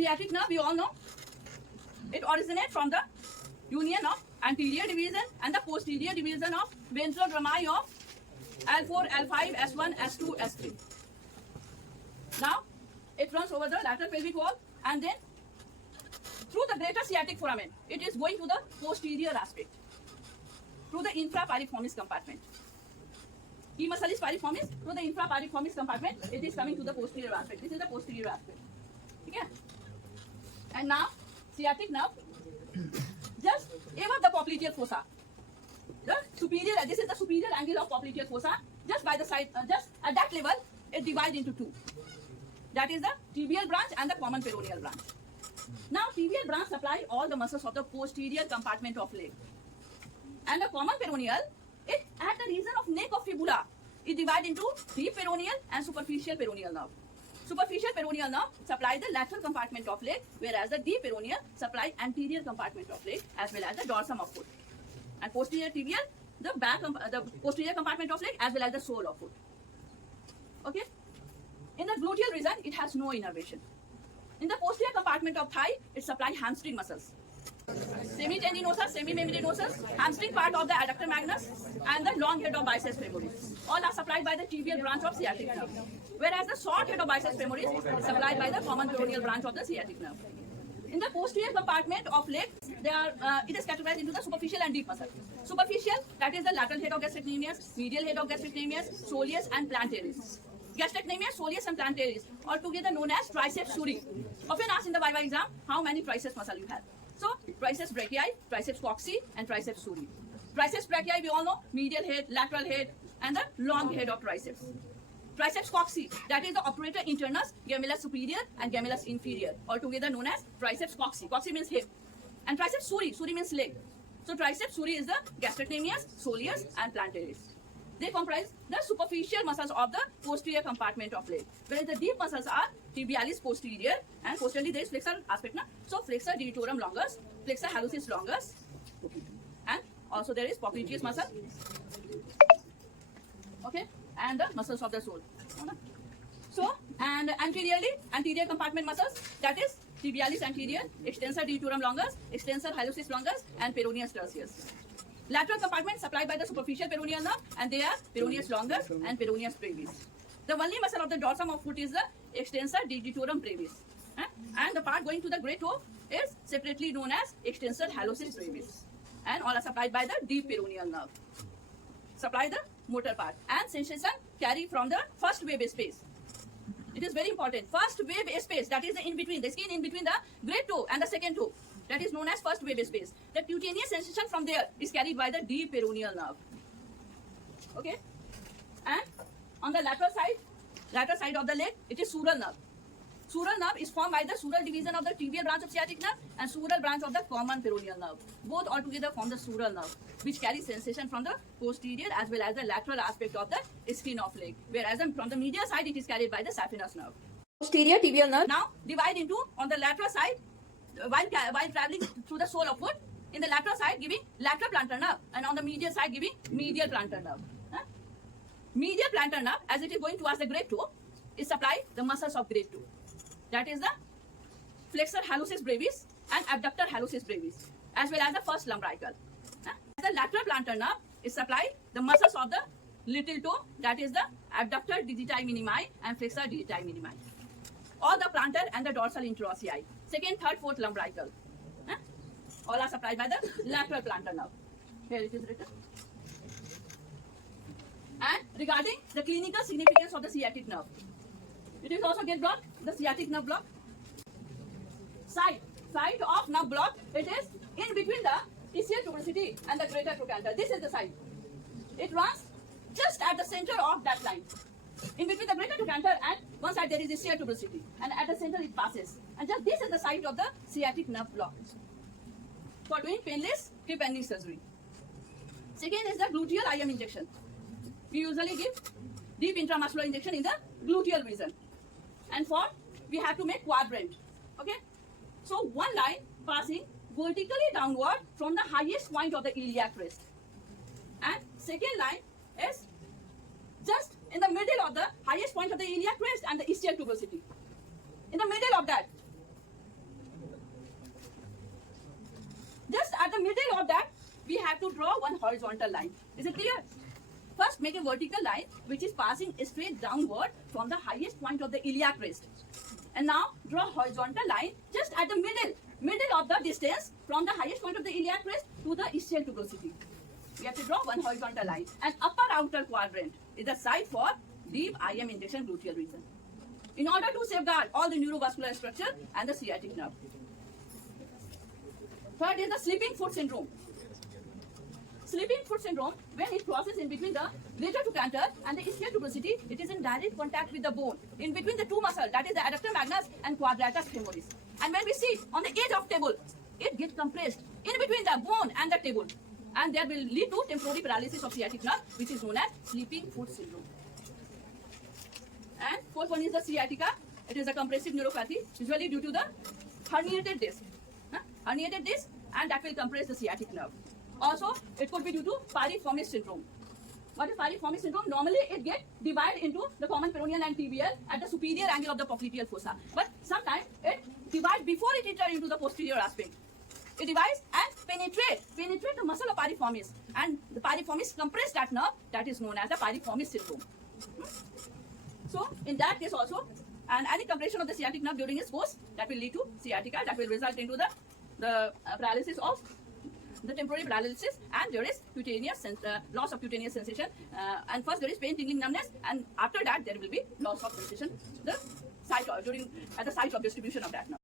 Sciatic nerve, we all know, it originates from the union of anterior division and the posterior division of ventral rami of L4, L5, S1, S2, S3. Now, it runs over the lateral pelvic wall and then through the greater sciatic foramen, it is going to the posterior aspect, through the infrapiriformis compartment. Key muscle is piriformis, through the infrapiriformis compartment, it is coming to the posterior aspect. This is the posterior aspect. Okay? And now, sciatic nerve, just above the popliteal fossa. The superior, this is the superior angle of popliteal fossa. Just by the side, just at that level, it divides into two. That is the tibial branch and the common peroneal branch. Now, tibial branch supply all the muscles of the posterior compartment of leg. And the common peroneal, it at the region of neck of fibula, it divides into deep peroneal and superficial peroneal nerve. Superficial peroneal nerve supply the lateral compartment of leg, whereas the deep peroneal supply anterior compartment of leg as well as the dorsum of foot. And posterior tibial, the posterior compartment of leg as well as the sole of foot. Okay? In the gluteal region, it has no innervation. In the posterior compartment of thigh, it supplies hamstring muscles. Semitendinosus, semimembranosus, hamstring part of the adductor magnus, and the long head of biceps femoris. All are supplied by the tibial branch of sciatic nerve. Whereas the short head of biceps femoris is supplied by the common peroneal branch of the sciatic nerve. In the posterior compartment of leg, it is categorized into the superficial and deep muscle. Superficial, that is the lateral head of gastrocnemius, medial head of gastrocnemius, soleus and plantaris. Gastrocnemius, soleus and plantaris, all together known as triceps suri. Often asked in the Viva exam, how many triceps muscle you have. So, triceps brachii, triceps coxae and triceps suri. Triceps brachii, we all know, medial head, lateral head and the long head of triceps. Triceps coxae, that is the operator internus, gemellus superior and gemellus inferior, altogether known as triceps coxae. Coxae means hip. And triceps suri, suri means leg. So triceps suri is the gastrocnemius, soleus and plantaris. They comprise the superficial muscles of the posterior compartment of leg, whereas the deep muscles are tibialis posterior and posteriorly there is flexor aspect. So flexor digitorum longus, flexor hallucis longus, and also there is popliteus muscle. Okay, and the muscles of the sole. So, and anteriorly, anterior compartment muscles, that is tibialis anterior, extensor digitorum longus, extensor hallucis longus, and peroneus tertius. Lateral compartment supplied by the superficial peroneal nerve, and they are peroneus longus and peroneus brevis. The only muscle of the dorsum of foot is the extensor digitorum brevis. And the part going to the great toe is separately known as extensor hallucis brevis. And all are supplied by the deep peroneal nerve. Supply the motor part. And sensation carry from the first wave space. It is very important. First wave space, that is the in between, the skin in between the great toe and the second toe. That is known as first wave space. The cutaneous sensation from there is carried by the deep peroneal nerve. Okay? And on the lateral side of the leg, it is sural nerve. Sural nerve is formed by the sural division of the tibial branch of sciatic nerve and sural branch of the common peroneal nerve. Both altogether form the sural nerve, which carries sensation from the posterior as well as the lateral aspect of the skin of leg. Whereas from the medial side, it is carried by the saphenous nerve. Posterior tibial nerve now divide into, on the lateral side, while traveling through the sole of foot, in the lateral side giving lateral plantar nerve, and on the medial side giving medial plantar nerve. Medial plantar nerve, as it is going towards the great toe, is supplied the muscles of great toe. That is the flexor hallucis brevis and abductor hallucis brevis, as well as the first lumbrical. The lateral plantar nerve is supplied the muscles of the little toe, that is the abductor digiti minimi and flexor digiti minimi. All the plantar and the dorsal interossei, second, third, fourth lumbrical. All are supplied by the lateral plantar nerve. Here it is written. And regarding the clinical significance of the sciatic nerve, it is also get blocked, the sciatic nerve block. Side of nerve block, it is in between the ischial tuberosity and the greater trochanter. This is the side. It runs just at the center of that line. In between the greater trochanter and one side there is ischial tuberosity, and at the center it passes. And just this is the site of the sciatic nerve block for doing painless hip and knee surgery. Second is the gluteal IM injection. We usually give deep intramuscular injection in the gluteal region. And for, we have to make quadrant. Okay? So one line passing vertically downward from the highest point of the iliac crest. And second line is just in the middle of the highest point of the iliac crest and the ischial tuberosity. In the middle of that, of that, we have to draw one horizontal line. Is it clear? First, make a vertical line which is passing straight downward from the highest point of the iliac crest. And now draw a horizontal line just at the middle of the distance from the highest point of the iliac crest to the ischial tuberosity. We have to draw one horizontal line. And upper outer quadrant is the site for deep IM injection gluteal region, in order to safeguard all the neurovascular structure and the sciatic nerve. Third is the sleeping foot syndrome. Sleeping foot syndrome, when it crosses in between the greater trochanter and the ischial tuberosity, it is in direct contact with the bone in between the two muscles, that is the adductor magnus and quadratus femoris. And when we sit on the edge of table, it gets compressed in between the bone and the table, and that will lead to temporary paralysis of sciatic nerve, which is known as sleeping foot syndrome. And fourth one is the sciatica. It is a compressive neuropathy, usually due to the herniated disc. Herniated disc, and that will compress the sciatic nerve. Also, it could be due to piriformis syndrome. What is piriformis syndrome? Normally, it gets divided into the common peroneal and tibial at the superior angle of the popliteal fossa. But sometimes it divides before it enters into the posterior aspect. It divides and penetrate the muscle of piriformis, and the piriformis compress that nerve. That is known as the piriformis syndrome. So, in that case also, and any compression of the sciatic nerve during its course, that will lead to sciatica, that will result into the paralysis of the temporary paralysis, and there is cutaneous loss of cutaneous sensation. And first there is pain, tingling, numbness, and after that there will be loss of sensation at the site of distribution of that nerve.